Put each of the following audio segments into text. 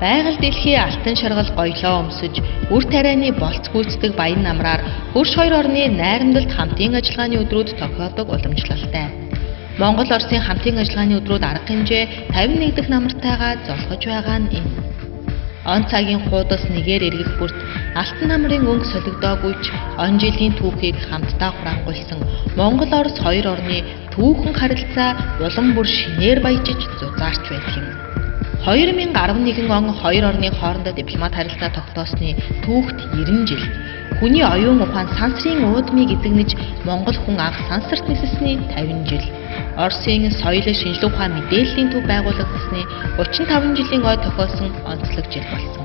Байгаль дэлхийн алтан шаргал гоёлоо өмсөж, үр тарианы болц гүйцэтгэх баян намраар хөрш хоёр орны найрамдалт хамтын ажиллагааны өдрүүд тохиолдог уламжлалтай. Монгол Оросын хамтын ажиллагааны өдрүүд арга хэмжээ 51 дахь намартайгаа золгож байгаа нь энэ. Он цагийн хуудас нэгээр эргэх бүрт алтан намрын өнгө солигдоогүй ч он жилийн түүхийг хамтдаа хураангуйлсан Монгол Орос хоёр орны түүхэн харилцаа улам бүр шинээр баяжиж зузаарч байдаг юм. 2011 он хоёр орны хоорондоо дипломат харилцаа тогтоосны түүхт 90 жил. Хүний оюун ухаан сансрын уудмыг эзэгнэж Монгол хүн анх сансарт нисэсний 50 жил. Оросын соёлын шинжилгээ ухаан мэдээллийн төв байгуулагдсны 35 жилийн ой тохиолсон онцлог жил болсон.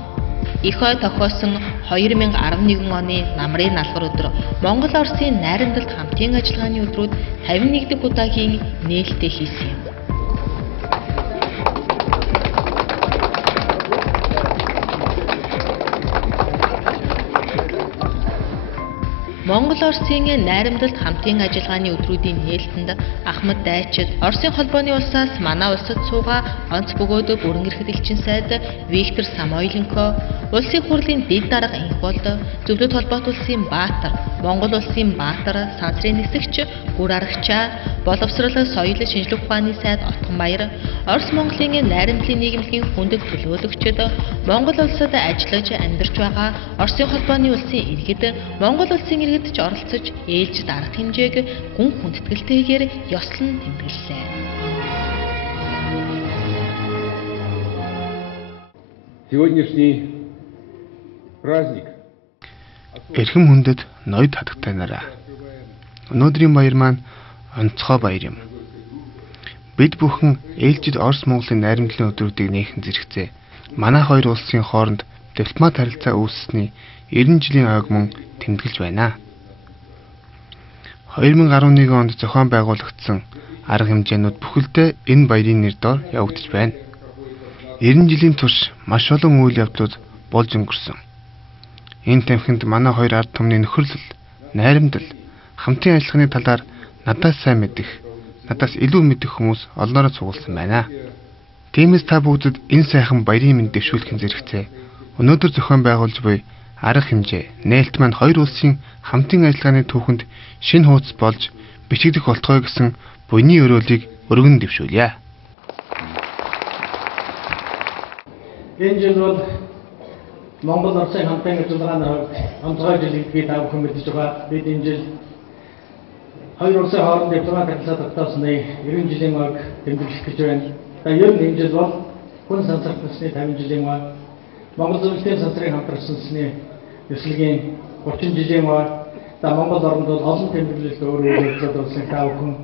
Их ой тохиолсон 2011 оны намрын налгар өдөр Монгол Оросын найрамдалт хамтын ажиллагааны өдрүүд 51 дахь удаагийн нээлттэй хийсэн юм. Монгол Оросын найрамдалт хамтын ажиллагааны өдрүүдийн нээлтэнд Ахмад Дайчид Оросын холбооны улсаас манай улсад суугаа онц бөгөөд бүрэн эрхт элчин сайд Виктор Самойленко, улсын хурлын дэд дарга инх болд, Зөвлөлт холбоот улсын баатар, Монгол улсын баатар, сансрын нисэгч Гүр Аргачаа, боловсрол соёлын шинжилгээ ухааны сайд Отгонбаяр, Орос Монголын найрамдлын нийгэмлэгийн хүндэт төлөөлөгчд, Монгол улсад ажиллаж амьдарч байгаа Оросын холбооны улсын иргэд, Монгол улсын иргэд ч оролцож ээлжид арга хэмжээг гүн хүндэтгэлтэйгээр ёслон тэмдэглэлээ. Сегодняшний праздник эрхэм хүндэт ноёд хатагтай нараа. Өнөөдрийн баяр маань онцгой баяр юм. Бид бүхэн ээлжид Орос Монголын найрамдлын өдрүүдийг нээхэн зэрэгцээ. Манай хоёр улсын хооронд дипломат харилцаа үүссэний 90 жилийн ойг мөн тэмдэглэж байна. 2011 онд зохион байгуулагдсан арга хэмжээнүүд бүхэлдээ энэ баярын нэр доор явагдаж байна. 90 жилийн турш маш олон үйл явдлууд болж өнгөрсөн. Энэ тамхинд манай хоёр ард түмний нөхөрлөл, найрамдал, хамтын ажиллагааны талаар надаас сайн мэдэх, надаас илүү мэдэх хүмүүс олноороо цугулсан байна. Тиймээс та бүгдэд энэ сайхан баярын мэнд дэвшүүлэхин зэрэгцээ. Өнөөдөр зохион байгуулж буй арга хэмжээ, нээлт маань хоёр улсын хамтын ажиллагааны түүхэнд шинэ хуудас болж бичигдэх болтгой гэсэн буйны өрөөлийг өргөн дэвшүүлье. Энэ жил бол Монгол Оросын хамтын ажиллагааны онцгой жилийг би та бүхэн мэдэж байгаа. Бид энэ жил хоёр улсын хооронд дипломат харилцаа тогтоосны 90 жилийн ойг тэмдэглэх гэж байна. Ер нь энэ жил бол хүн сансарт насны 50 жилийн ой, Монгол зөвлөлтийн сансрын хамтрагчны ёслогийн 30 жилийн ой, Монгол оронд бол олон тэмдэглэлд өөрөө үйлчлээд болсон та бүхэн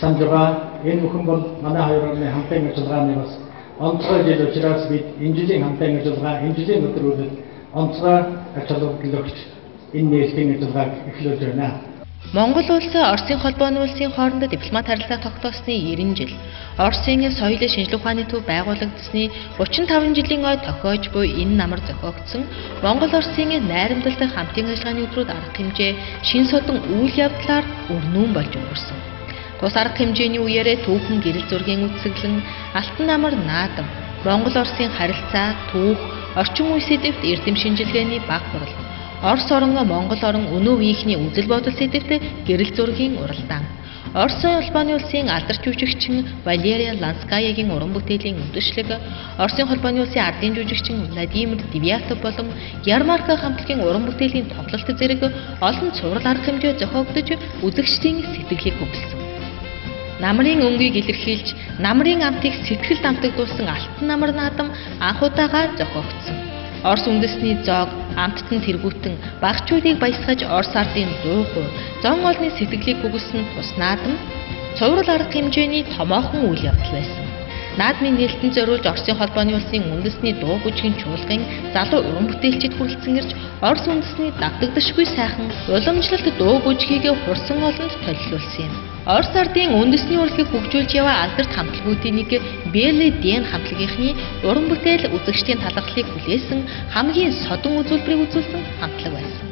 санаж байгаа. Энэ бүхэн бол манай хоёр орны хамтын ажиллагааны бас онцгой жил учраас бид энэ жилийн хамтын ажиллагаа, энэ жилийн өдрүүдэд онцгой ач холбогдол өгч энэ нээлтийн ажиллагааг эхлүүлж байна. Монгол улс Оросын холбооны улсын хоорондоо дипломат харилцаа тогтоосны 90 жил, Оросын соёлын шинжилгээ ухааны төв байгуулагдсны 35 жилийн ой тохиож буй энэ намар зохиогдсон Монгол Оросын найрамдалтай хамтын ажиллагааны өдрүүд арга хэмжээ шин содан үйл явдлаар өрнүүн болж өнгөрсөн. Тус арга хэмжээний үеэрээ түүхэн гэрэл зургийн үтсэглэн алтан намар наадам, Монгол Оросын харилцаа, түүх, орчин үе сэдвт эрдэм шинжилгээний баг хурал, Орос орон Монгол орон өнөө үеийнхний үзэл бодол сэдвт гэрэл зургийн уралдаан, Оросын холбооны улсын алдарч жүжигчин Валерия Ланскаягийн уран бүтээлийн үндэшлэг, Оросын холбооны улсын ардын жүжигчин Владимир Девятов болон Ярмарка хамтлагийн уран бүтээлийн тоглолт зэрэг олон цуврал арга хэмжээ зохиогдож үзэгчдийн сэтгэлийг хөглөсөн. Намрын өнгийг илэрхийлж, намрын амтыг сэтгэл дамтагдуулсан алтан намар наадам анх удаага зохиогдсон. Орос үндэсний зоог амттан тэргүүтэн багчуудыг баясгаж Орос ардын 100%, зон олны сэтгэлийг хөглөсөн тус наадам цуврал арга хэмжээний томоохон үйл явдал байсан. Наадмын нээлтэнд зориулж Оросын холбооны улсын үндэсний дуу бүжгийн чуулган залуу уран бүтээлчид хүрэлцэн ирж Орос үндэсний давтагдашгүй сайхан уламжлалт дуу бүжгийг хурсан олонд толилуулсан юм. Орос ардын үндэсний урлагийг хөгжүүлж яваа алдарт хамтлагуудын нэг БЛД хамтлагийнхны уран бүтээл үзэгчдийн талархлыг хүлээсэн хамгийн содон үзүүлбэрийг үзүүлсэн хамтлаг байсан.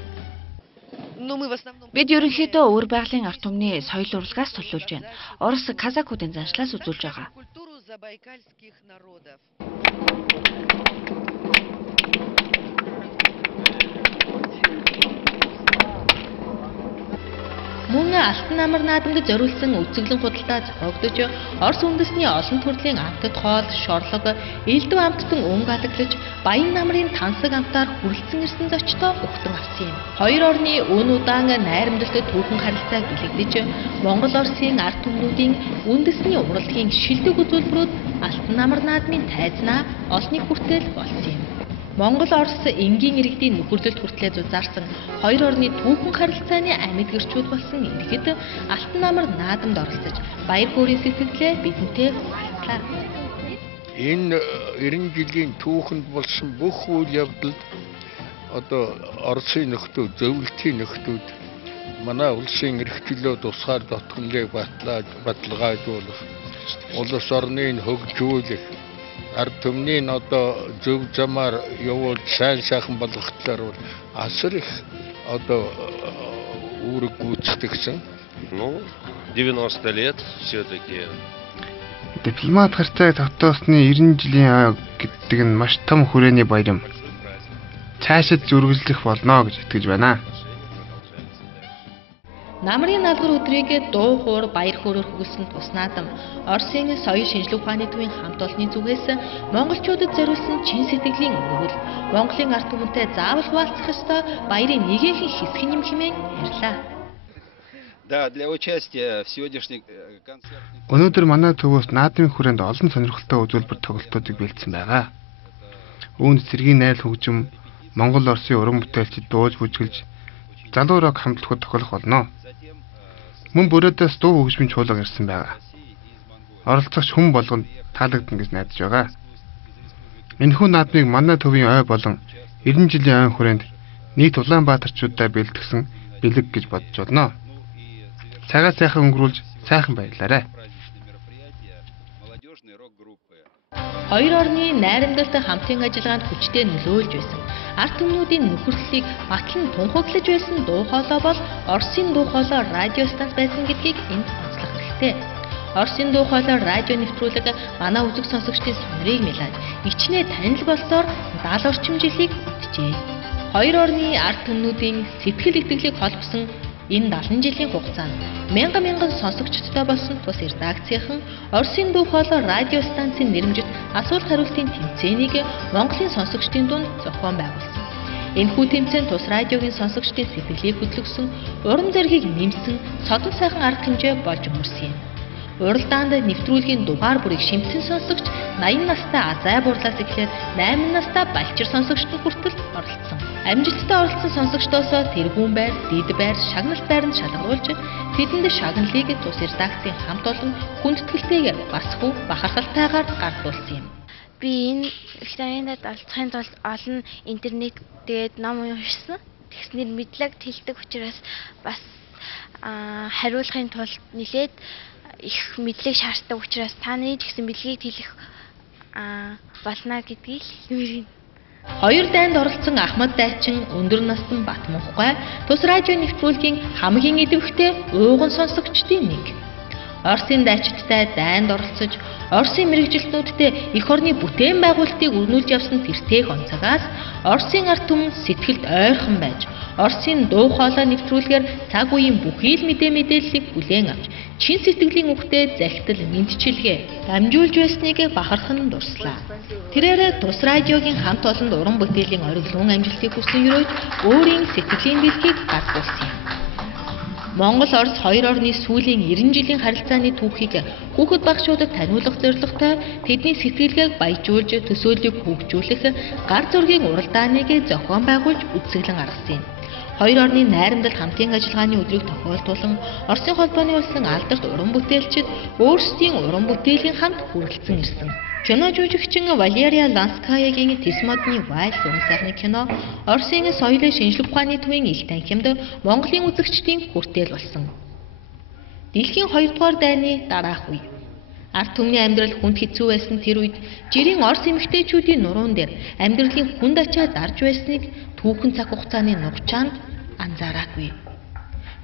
Бид ерөнхийдөө өөр байгалийн ард түмний соёл урлагаас төлөвлөж байна. Орос казакуудын заншлаас үзүүлж байгаа. забайкальских народов. Мөн Алтан намар наадамд зориулсан үзэсгэлэн худалдаа зохиогдож, Орос үндэсний олон төрлийн амтд хоол, шорлого, элдв амттан өнгө алаглаж, Баян намрын тансаг амтаар хүрэлцэн ирсэн зочдоо өгтөн авсан юм. Хоёр орны өн удаан найрамдалтай түүхэн харилцааг бэлэгдэж, Монгол Оросын ард түмнүүдийн үндэсний урлагийн шилдэг үзүүлбэрүүд Алтан намар наадмын тайзнаа олныг хүртэл болсон юм. Монгол Орос энгийн иргэдийн нөхөрлөлт хүртлээр зузаарсан хоёр орны түүхэн харилцааны амьд гэрчүүд болсон иргэд Алтан намар наадамд оролцож баяр хөөрийн сэтгэлээ бидэнтэй хуваалцлаа. Энэ 90 жилийн түүхэнд болсон бүх үйл явдалд одоо Оросын нөхдүүд, зөвлөлтийн нөхдүүд манай улсын эрх чөлөө тусгаар дотгонлыг баталгаажуулах, улс орныг хөгжүүлэх, ард түмний одоо зөв замаар явуул сайн сайхан болгохлоор асар их одоо үүрэг гүйцэтгэсэн. Ну, 90 лет все-таки. Дипломат харьцааг тогтоосны 90 жилийн гэдэг нь маш том хүрээний баярам. Цаашид зүргэлзэх болно гэж итгэж байна. Намрын налгар өдрийг дуу хуур баяр хөөрөөр хөгөлсөн тус наадам Оросын соёл шинжилгээ ухааны төвийн хамт олонны зүгээс монголчуудад зориулсан чин сэтгэлийн өгөгөл Монголын ард түмэнтэй заавал хуваалцах ёстой баярын нэгэн хэсэг юм хэмээн ярьлаа. Да, для участия в сегодняшней концерте. Өнөөдөр манай төвөөс наадмын хүрээнд олон сонирхолтой үзүүлбэр тоглолтуудыг бэлдсэн байгаа. Үүнд цэргийн найл хөгжим, Монгол Оросын уран бүтээлчид дууж бүжгэлж, залуу рок хамтлагууд тохиолох болно. Мөн бүрээдээс дуу хөгжмийн чуулга ирсэн байгаа. Оролцогч хүн болгонд таалагдана гэж найдаж байгаа. Энэхүү наадмыг манай төвийн ой болон 90 жилийн ой хүрээнд нийт Улаанбаатарчуудаа бэлтгэсэн бэлэг гэж бодож байна. Цагаа сайхан өнгөрүүлж сайхан баярлаарай. Хоёр орны найрамдалтай хамтын ажиллагаанд хүчтэй нөлөөлж байсан. Ард түмнүүдийн нөхөрлөлийг батлан тунхаглаж байсан дуу хоолой бол Оросын дуу хоолой радио станц байсан гэдгийг энд онцлох хэрэгтэй. Оросын дуу хоолой радио нэвтрүүлэг манай үзэг сонсогчдын сонирыг мэлээд ичнээ танил болсоор 70 орчим жилийг үтжээ. Хоёр орны ард түмнүүдийн сэтгэл итгэлийг холбосон энэ 70 жилийн хугацаанд мянган сонсогчдтой болсон тус редакцийнхан Оросын дуу хоолой радио станцын нэрмжит асуулт хариултын тэмцээнийг Монголын сонсогчдын дунд зохион байгуулсан. Энэхүү тэмцээн тус радиогийн сонсогчдын сэтгэлийг хөдөлгсөн, урам зоригийг нэмсэн, содон сайхан арга хэмжээ болж өнгөрсөн юм. Уралдаанд нэвтрүүлгийн дугаар бүрийг шимтсэн сонсогч 80 настай азай бурлаас эхлээд 8 настай балчир сонсогчдод хүртэл оролцсон. Амжилттай оролцсон сонсогчдоос тэргүүн байр, дид байр, шагналт байранд шалгаруулж тэдэнд шагналыг тус редакцийн хамт олон хүндэтгэлтэйгээр бас хүү бахархалтайгаар гардуулсан юм. Би энэ ихтэйгэнд олцохын тулд олон интернет тэгээд ном уншсан. Тэгснээр мэдлэг тэлдэг учраас бас хариулахын тулд нэлээд их мэдлэг шаарддаг учраас таны ч гэсэн мэдлэгийг тэлэх болно гэдгийг нэмэрин. Хоёр дайнд оролцсон Ахмад Дайчин өндөр настан Батмунхгай тус радио нэвтрүүлгийн хамгийн идэвхтэй ууган сонсогчдын нэг. Оросын дайчдтай дайнд оролцож, Оросын мэргэжилтнүүдтэй эх орны бүтээн байгуулалтыг өрнүүлж явсан тэртээх онцгоос Оросын ард түмэн сэтгэлд ойрхон байж, Оросын дуу хоолой нэвтрүүлгээр цаг үеийн бүхий л мэдээллийг бүлээн авч, чин сэтгэлийн үгтэй захидал мэдчилгээ дамжуулж байсныг бахархан дурслаа. Тэрээр тус радиогийн хамт олонд уран бүтээлийн ориглон амжилтыг хүсэн өрөөж өөрийн сэтгэлийн дэлхийг гардуулсан юм. Монгол-Орос хоёр орны сүүлийн 90 жилийн харилцааны түүхийг хүүхэд багшуудад таниулах зорилготой тэдний сэтгэлгээг баяжуулж төсөөллийг хөгжүүлэх гар зургийн уралдааныг зохион байгуулж үзэсгэлэн гаргасан юм. Хоёр орны найрамдал хамтын ажиллагааны өдрийг тохиолдуулан Оросын холбооны улсын алдарт уран бүтээлчид өөрсдийн уран бүтээлийн хамт хүрэлцэн ирсэн. Кино жүжигчин Валерия Ланскаягийн Тэс модны Вайлс уран сайхны кино Оросын соёлын шинжилгээ ухааны төвийн ил танхимд Монголын үзэгчдийн хүртээл болсон. Дэлхийн 2 дугаар дайны дараах үе. Ард түмний амьдрал хүнд хэцүү байсан тэр үед жирийн Орос эмэгтэйчүүдийн нуруунд дээр амьдралын хүнд ачаа дарж байсныг түүхэн цаг хугацааны нухчаанд анзаараагүй.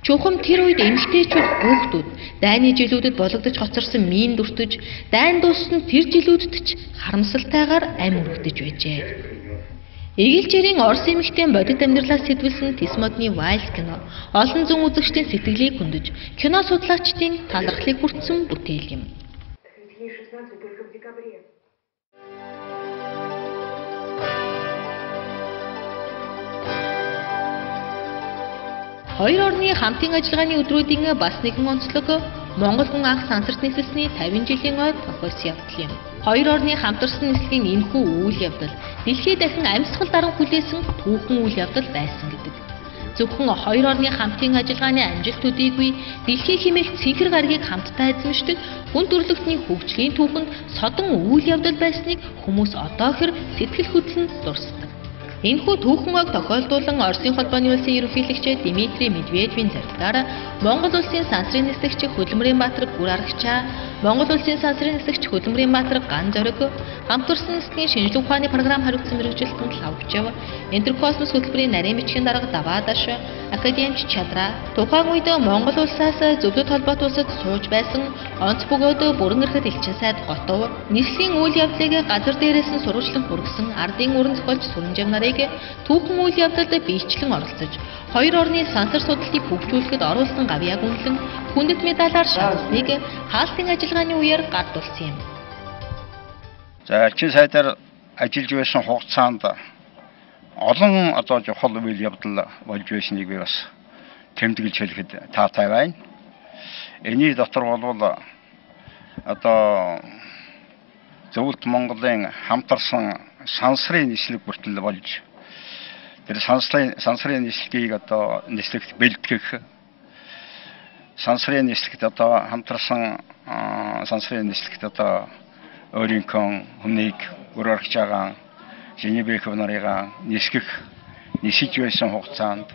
Чухам тэр үед эмэгтэйчүүд хүүхдүүд дайны жилүүдэд бологдож хоцорсон мин дүртэж, дайн дууссан тэр жилүүдэд ч харамсалтайгаар амь өргөдөж байжээ. Эгэлжирийн Орос эмэгтэйн бодит амьдралаас сэтвэлсэн тис модны Вайлс кино олон зуун үзэгчдийн сэтгэлийг хөндөж, кино судлаачдын талархлыг хүртсэн бүтээл юм. Хоёр орны хамтын ажиллагааны өдрүүдийн бас нэгэн онцлог Монгол хүн анх сансарт нисэлсний 50 жилийн ойд тохиолсон явдал юм. Хоёр орны хамтарсан нислэгийн энэхүү үйл явдал дэлхийд дахин амьсгал даран хүлээсэн түүхэн үйл явдал байсан гэдэг. Зөвхөн хоёр орны хамтын ажиллагааны амжилт төдийгүй дэлхийн хэмээх цэнхэр гарагийг хамтдаа эзэмшдэг хүн төрөлхтний хөгжлийн түүхэнд содон үйл явдал байсныг хүмүүс одоо хэр сэтгэл хөдлөн дурсдаг. Энэхүү түүхэн ог тохиолдуулан Оросын холбооны улсын ерөнхийлөгч Дмитрий Медведевийн зарилгаар Монгол улсын сансрын нислэгч Хөдөлмөрийн Баатар Гүр Аргачаа, Монгол улсын сансрын нислэгч Хөдөлмөрийн Баатар Ган Зориг, хамтарсан нислэгийн шинжилгээ ухааны програм хариуцсан мэргэжилтэнд Лавчев, Интеркосмос хөтөлбөрийн нарийн бичгийн дарга Даваадаш, Академич Чадра, тухайн үед Монгол улсаас зөвлөлт холбоот улсад сууж байсан онц бөгөөд бүрэн эрхт элчин сайд Готов, нислэгийн үйл явдлыг газар дээрээс нь сурвалжлан хүргэсэн ардын өрн зохиолч Сүрэнжав нарыг түүхэн үйл явдалд биечлэн оролцож, хоёр орны сансар судалтыг хөгжүүлэхэд оруулсан гавьяаг үнэлэн хүндэт медалаар шалгасныг хаалтын ажиллагааны үеэр гардуулсан юм. За элчин сайдаар ажиллаж байсан хугацаанд олон одоо чухал үйл явдал болж байсныг би бас тэмдэглэж хэлэхэд таатай байна. Эний дотор бол одоо зөвлөлт Монголын хамтарсан сансрын нислэг бүртэл болж тэр сансрын нислэгийг одоо нислэгт бэлтгэх, сансрын нислэгт одоо хамтарсан сансрын нислэгт одоо өөрийнхөө хүнийг өрөөрч байгаа Женевьев нарыг нисэж байсан хугацаанд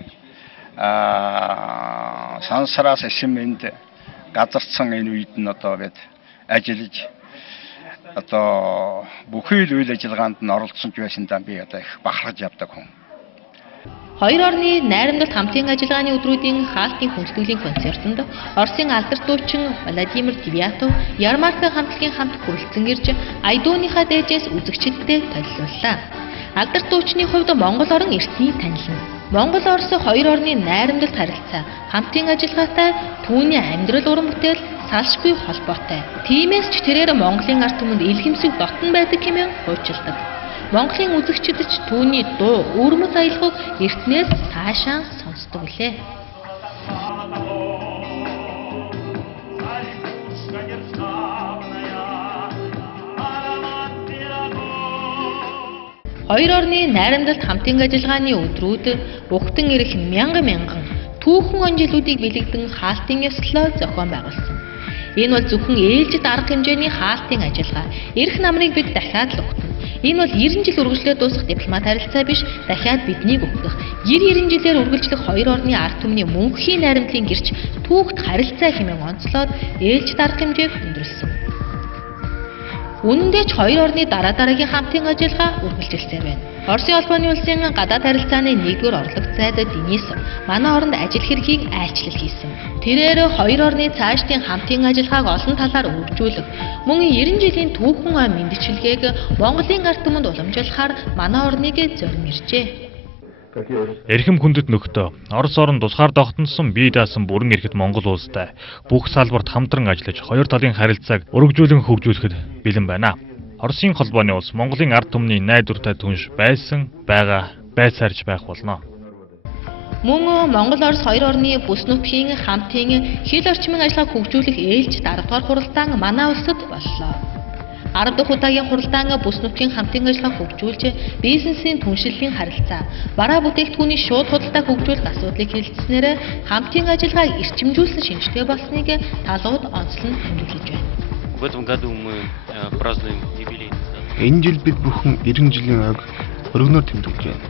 сансараас эсэмэнд газардсан энэ үед нь одоо бид ажиллаж одоо бүхий л үйл ажиллагаанд нь оролцсон ч байсандаа би одоо их бахархаж явдаг хүн. Хоёр орны найрамдалт хамтын ажиллагааны өдрүүдийн хаалтын хүндэтгэлийн концертанд Оросын алдарт дуучин Владимир Девятов, Ярмарка хамтлагийн хамт хүрэлцэн ирж Айдууныхаа дээжээс үзэгчдэд танилцууллаа. Алдарт дуучны хувьд Монгол орон эртний танилна. Монгол Орос хоёр орны найрамдалт харилцаа хамтын ажиллагаатай түүний амьдрал уран бүтээл салшгүй холбоотой. Тиймээс ч тэрээр Монголын ард түмэнд илгэмсэг дотн байдаг хэмээн хуучилдаг. Монголын үзэгчид ч түүний дуу, өвөрмөц аялгыг эртнээс цаашаа сонсдог лээ. Хоёр орны найрамдалт хамтын ажиллагааны өдрүүд угтан ирэх мянган түүхэн онжилуудыг бэлэгдэн хаалтын ёслол зохион байгуулсан. Энэ бол зөвхөн ээлжид арга хэмжээний хаалтын ажиллагаа. Эрх намрыг бид дахиад л угтана. Энэ бол 90 жил үргэлжлээд дуусах дипломат харилцаа биш, дахиад биднийг угтах. 90 жилээр үргэлжлэх хоёр орны ард түмний мөнхийн найрамдлын гэрч түүхт харилцаа хэмээн онцлоод ээлжид арга хэмжээг өндөрлсөн. Үнэндээ ч хоёр орны дараагийн хамтын ажиллагаа үргэлжилсээр байна. Оросын холбооны улсын гадаад харилцааны 1-р орлог зайд Денис манай оронд ажил хэргийг айлчлал хийсэн. Тэрээр хоёр орны цаашдын хамтын ажиллагааг олон талаар өргөжүүлэх, мөн 90 жилийн түүхэн мэндчилгээг Монголын ард түмэнд уламжуулахаар манай орныг зорин иржээ. Эрхэм хүндэт нөхдөө, Орос орн тусгаар тогтносон бие даасан бүрэн эрхэт Монгол улстай бүх салбарт хамтран ажиллаж хоёр талын харилцааг өргөжүүлэн хөгжүүлэхэд бэлэн байна. Оросын холбооны улс Монголын ард түмний найдвартай түнш байсан, байгаа, байцаарч байх болно. Мөн Монгол Орос хоёр орны бүс нутгийн хамтын хил орчмын ажиллагааг хөгжүүлэх ээлж дараагаар хуралдаан манай улсад боллоо. 10 дахь удаагийн хуралдаан бүс нутгийн хамтын ажиллагааг хөгжүүлж, бизнесийн түншлэлийн харилцаа, бараа бүтээгдэхүүний шууд худалдааг хөгжүүлэх асуудлыг хэлэлцснээр хамтын ажиллагааг эрчимжүүлсэн шинжтэй болсныг талууд онцлон тэмдэглэж байна. Энэ жил бид бүхэн 90 жилийн ойг өргөнөөр тэмдэглэж байна.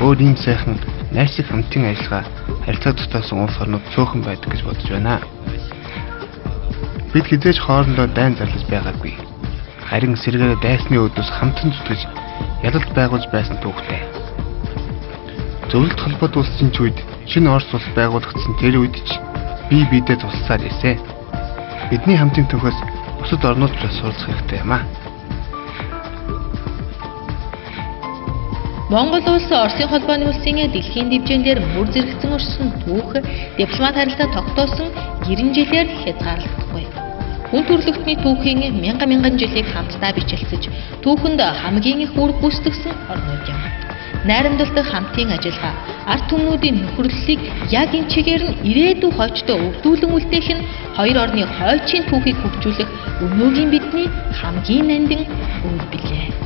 Өөр ийм сайхан найрсаг хамтын ажиллагаа харилцаа тутаасан улс орнууд цөөхөн байдаг гэж бодож байна. Бид хизээж хоорондоо дайн зарлаж байгаагүй. Харин сэргээр дайсны өдөөс хамтан зүтгэж ялалт байгуулж байсан түүхтэй. зөвлөлт холбоод улсын ч үед шинэ Орос улс байгуулагдсан тэр үед ч бие биедээ тусласаар ирсэн. Бидний хамтын төхөөс бусад орнууд ч бас суралцах хэрэгтэй юм аа. Монгол улс Оросын холбооны улсын дэлхийн дэвжээнээр мөр зэрэгцэн өрсөн түүх дипломат харилцаа тогтоосон 90 жилээр хязгаарлагдахгүй. Хүн төрөлхтний түүхийн мянган жилийг хамтдаа бичлэлцэж түүхэнд хамгийн их үр гүйцэтгсэн орнууд юм. Найрамдалт хамтын ажиллагаа, ард түмнүүдийн нөхөрлөлийг яг энэ чигээр нь ирээдүйн хойчтой өвдүүлэн үлдээх нь хоёр орны хойчийн түүхийг хөгжүүлэх өнөөгийн бидний хамгийн нандин үйл билээ.